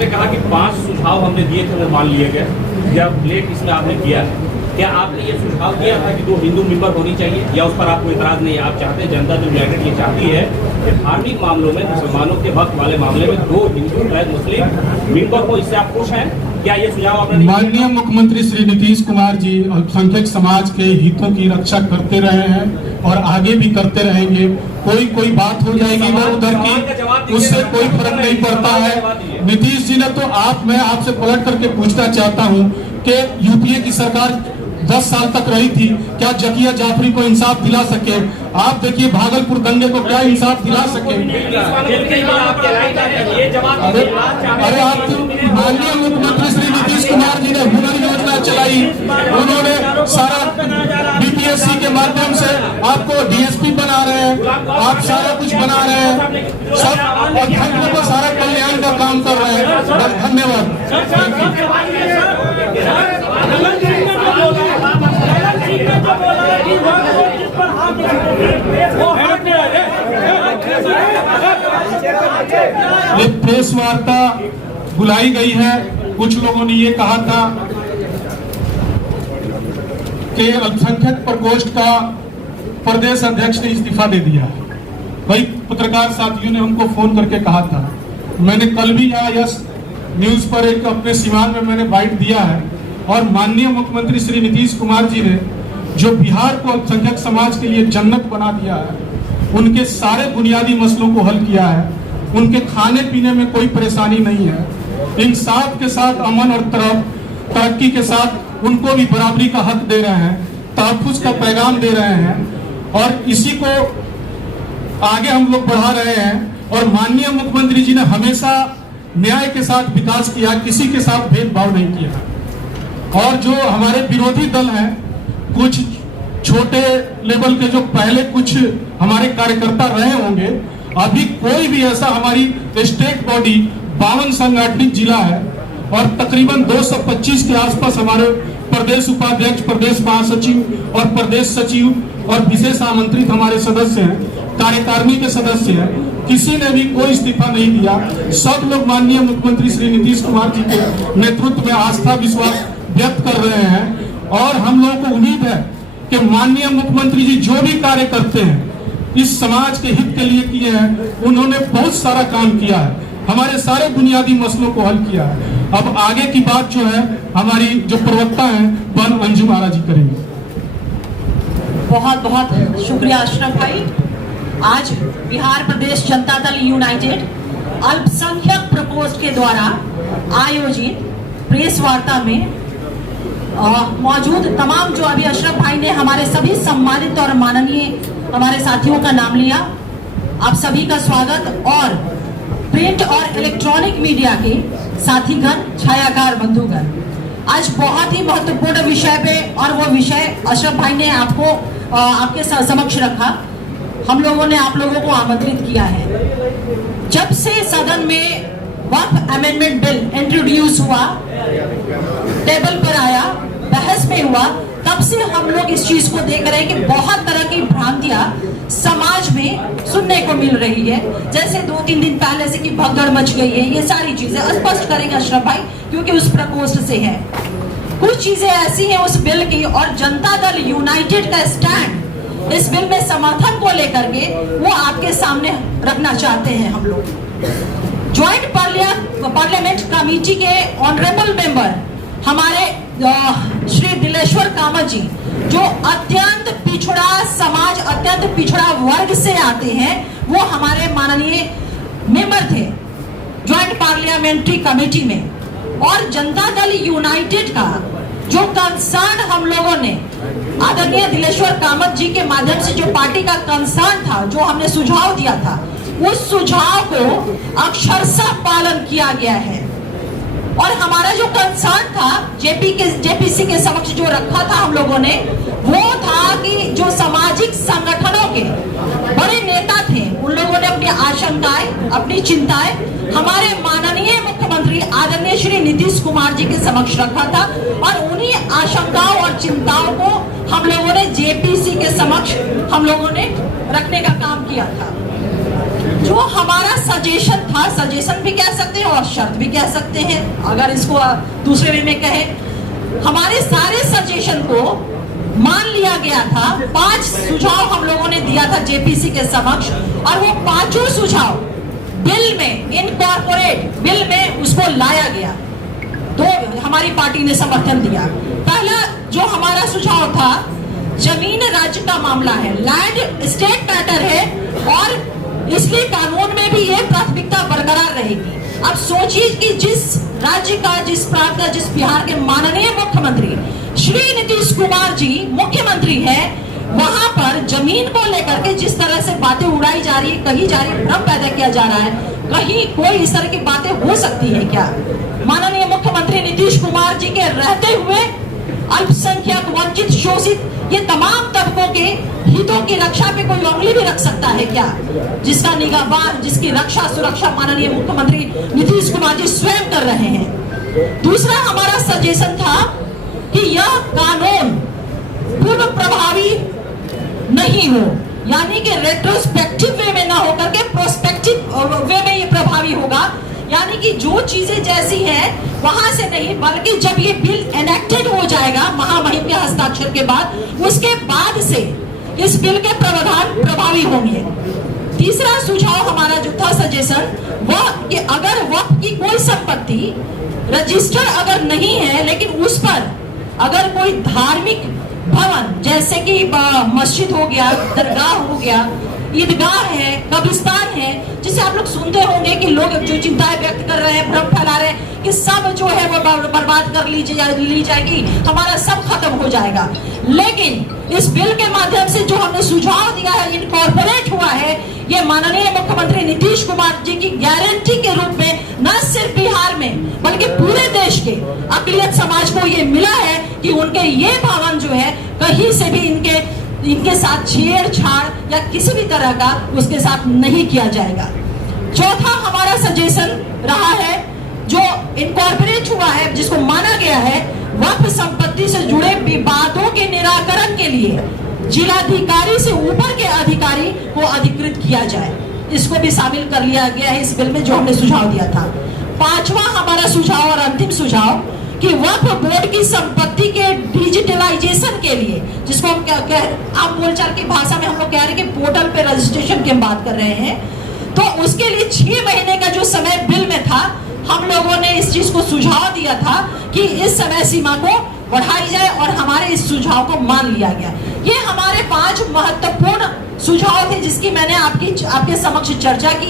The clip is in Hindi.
आपने कहा कि 5 सुझाव हमने दिए थे वो मान लिए गए या लेट इसमें आपने किया है। क्या आपने ये सुझाव दिया था कि 2 हिंदू मेंबर होनी चाहिए या उस पर आपको इतराज नहीं है? आप चाहते हैं, जनता जो यूनाइटेड ये चाहती है कि धार्मिक मामलों में, मुसलमानों के हक वाले मामले में 2 हिंदू मुस्लिम मेंबर हो, इससे आप खुश हैं? क्या ये सुझाव आपने? माननीय मुख्यमंत्री श्री नीतीश कुमार जी अल्पसंख्यक समाज के हितों की रक्षा करते रहे हैं और आगे भी करते रहेंगे। कोई बात हो जाएगी इधर उधर की, उससे कोई फर्क नहीं पड़ता है। नीतीश जी ने तो मैं आपसे पलट करके पूछना चाहता हूं कि यूपीए की सरकार 10 साल तक रही थी, क्या जकिया जाफरी को इंसाफ दिला सके? आप देखिए भागलपुर दंगे को क्या इंसाफ दिला सके? अरे आप माननीय मुख्यमंत्री श्री नीतीश कुमार जी ने हुनर योजना चलाई, उन्होंने सारा बीपीएससी के माध्यम से आपको डीएसपी बना रहे हैं, आप सारा कुछ बना रहे हैं, सब और हम को सारा कल्याण का काम कर रहे हैं। बस धन्यवाद। एक प्रेस वार्ता बुलाई गई है। कुछ लोगों ने ये कहा था कि अल्पसंख्यक प्रकोष्ठ का प्रदेश अध्यक्ष ने इस्तीफा दे दिया। भाई पत्रकार साथियों ने हमको फोन करके कहा था, मैंने कल भी यहाँ यस न्यूज पर एक अपने सिवान में मैंने बाइट दिया है। और माननीय मुख्यमंत्री श्री नीतीश कुमार जी ने जो बिहार को अल्पसंख्यक समाज के लिए जन्नत बना दिया है, उनके सारे बुनियादी मसलों को हल किया है, उनके खाने पीने में कोई परेशानी नहीं है, इंसाफ के साथ अमन और तरक्की के साथ उनको भी बराबरी का हक दे रहे हैं, तहफ्फुज का पैगाम दे रहे हैं और इसी को आगे हम लोग बढ़ा रहे हैं। और माननीय मुख्यमंत्री जी ने हमेशा न्याय के साथ विकास किया, किसी के साथ भेदभाव नहीं किया। और जो हमारे विरोधी दल हैं, कुछ छोटे लेवल के जो पहले कुछ हमारे कार्यकर्ता रहे होंगे, अभी कोई भी ऐसा, हमारी स्टेट बॉडी 52 संगठनित जिला है और तकरीबन 225 के आसपास हमारे प्रदेश उपाध्यक्ष, प्रदेश महासचिव और प्रदेश सचिव और विशेष आमंत्रित हमारे सदस्य हैं, कार्यकारिणी के सदस्य हैं। किसी ने भी कोई इस्तीफा नहीं दिया। सब लोग माननीय मुख्यमंत्री श्री नीतीश कुमार जी के नेतृत्व में आस्था विश्वास व्यक्त कर रहे हैं और हम लोगों को उम्मीद है कि माननीय मुख्यमंत्री जी जो भी कार्य करते हैं इस समाज के हित के लिए किए हैं। उन्होंने बहुत सारा काम किया है, हमारे सारे बुनियादी मसलों को हल किया है। अब आगे की बात जो है हमारी जो प्रवक्ता हैं बन अंजुम आरा जी करेंगे। बहुत बहुत शुक्रिया अशरफ भाई। आज बिहार प्रदेश जनता दल यूनाइटेड अल्पसंख्यक प्रकोष्ठ के द्वारा आयोजित प्रेस वार्ता में मौजूद तमाम, जो अभी अशरफ भाई ने हमारे सभी सम्मानित और माननीय हमारे साथियों का नाम लिया, आप सभी का स्वागत। और प्रिंट और इलेक्ट्रॉनिक मीडिया के साथीगण, छायाकार बंधुगण, आज बहुत ही महत्वपूर्ण विषय पे, और वो विषय अशरफ भाई ने आपके समक्ष रखा। हम लोगों ने आप लोगों को आमंत्रित किया है। जब से सदन में वक्फ अमेंडमेंट बिल इंट्रोड्यूस हुआ, टेबल पर आया, बहस में हुआ, तब से हम लोग इस चीज को देख रहे हैं कि बहुत तरह की भ्रांतियां समाज में सुनने को मिल रही है। जैसे 2-3 दिन पहले से कि भगदड़ मच गई है, ये सारी चीजें स्पष्ट करेंगे अशरफ भाई, क्योंकि उस प्रकोष्ठ से है। कुछ चीजें ऐसी हैं उस बिल की, और जनता दल यूनाइटेड का स्टैंड इस बिल में समर्थन को लेकर के वो आपके सामने रखना चाहते हैं। हम लोग ज्वाइंट पार्लियामेंट कमेटी के ऑनरेबल मेंबर हमारे श्री दिलेश्वर कामत जी, जो अत्यंत पिछड़ा समाज, अत्यंत पिछड़ा वर्ग से आते हैं, वो हमारे माननीय मेंबर थे ज्वाइंट पार्लियामेंट्री कमेटी में। और जनता दल यूनाइटेड का जो कंसर्न हम लोगों ने आदरणीय दिलेश्वर कामत जी के माध्यम से, जो पार्टी का कंसर्न था, जो हमने सुझाव दिया था, उस सुझाव को अक्षरशः पालन किया गया है। और हमारा जो कंसर्न था जेपीसी के समक्ष जो रखा था हम लोगों ने, वो था कि जो सामाजिक संगठनों के बड़े नेता थे, उन लोगों ने अपनी आशंकाएं, अपनी चिंताएं हमारे माननीय मुख्यमंत्री आदरणीय श्री नीतीश कुमार जी के समक्ष रखा था। और उन्हीं आशंकाओं और चिंताओं को हम लोगों ने जेपीसी के समक्ष हम लोगों ने रखने का काम किया था। जो हमारा सजेशन था, सजेशन भी कह सकते हैं और शर्त भी कह सकते हैं, अगर इसको दूसरे वे में कहें, हमारे सारे सजेशन को मान लिया गया था। 5 सुझाव हम लोगों ने दिया था जेपीसी के समक्ष, और वो 5 सुझाव बिल में, इनकॉर्पोरेट बिल में उसको लाया गया। तो हमारी पार्टी ने समर्थन दिया। पहला जो हमारा सुझाव था, जमीन राज्य का मामला है, लैंड स्टेट मैटर है, और इसलिए कानून में भी ये प्राथमिकता बरकरार रहेगी। अब सोचिए कि जिस राज्य का, जिस प्रांत का, जिस बिहार के माननीय मुख्यमंत्री श्री नीतीश कुमार जी मुख्यमंत्री हैं, वहां पर जमीन को लेकर के जिस तरह से बातें उड़ाई जा रही है, कही जा रही है, भ्रम पैदा किया जा रहा है, कहीं कोई इस तरह की बातें हो सकती है क्या? माननीय मुख्यमंत्री नीतीश कुमार जी के रहते हुए अल्पसंख्यक, वंचित, शोषित, ये तमाम तबकों के हितों की रक्षा पे कोई उंगली भी रख सकता है क्या? जिसका निगाहबान, जिसकी रक्षा सुरक्षा माननीय मुख्यमंत्री नीतीश कुमार जी स्वयं कर रहे हैं। दूसरा हमारा सजेशन था कि यह कानून पूर्व प्रभावी नहीं हो, यानी कि रेट्रोस्पेक्टिव वे में ना होकर के प्रोस्पेक्टिव वे में ये प्रभावी होगा, यानी कि जो चीजें जैसी हैं वहां से नहीं, बल्कि जब ये बिल एनेक्टेड हो जाएगा महामहिम के हस्ताक्षर के बाद, उसके बाद से इस बिल के प्रावधान प्रभावी होंगे। तीसरा सुझाव हमारा जो था सजेशन, वह कि अगर वक्फ की कोई संपत्ति रजिस्टर अगर नहीं है, लेकिन उस पर अगर कोई धार्मिक भवन जैसे कि मस्जिद हो गया, दरगाह हो गया, ईदगाह है, कब्रिस्तान है, जिसे आप लोग सुनते होंगे कि लोग जो चिंताएं व्यक्त कर रहे हैं, भ्रम फैला रहे हैं कि सब जो है वो बर्बाद कर ली जाएगी, हमारा सब खत्म हो जाएगा। लेकिन इस बिल के माध्यम से जो हमने सुझाव दिया है, इनकॉर्पोरेट हुआ है, ये माननीय मुख्यमंत्री नीतीश कुमार जी की गारंटी के रूप में न सिर्फ बिहार में बल्कि पूरे देश के अक़लियत समाज को ये मिला है कि उनके ये भवन जो है कहीं से भी इनके साथ छेड़छाड़ या किसी भी तरह का उसके साथ नहीं किया जाएगा। चौथा हमारा सजेशन रहा है, जो इनकॉर्पोरेट हुआ है, जिसको माना गया है, वक्फ संपत्ति से जुड़े विवादों के निराकरण के लिए जिलाधिकारी से ऊपर के अधिकारी को अधिकृत किया जाए। इसको भी शामिल कर लिया गया है इस बिल में, जो हमने सुझाव दिया था। 5वां हमारा सुझाव और अंतिम सुझाव कि वक्फ बोर्ड की संपत्ति के डिजिटलाइजेशन के लिए, जिसको हम आप बोलचाल की भाषा में हम लोग कह रहे हैं कि पोर्टल पे रजिस्ट्रेशन की हम बात कर रहे हैं, तो उसके लिए 6 महीने का जो समय बिल में था, हम लोगों ने इस चीज को सुझाव दिया था कि इस समय सीमा को बढ़ाई जाए, और हमारे इस सुझाव को मान लिया गया। ये हमारे 5 महत्वपूर्ण सुझाव थे जिसकी मैंने आपके समक्ष चर्चा की।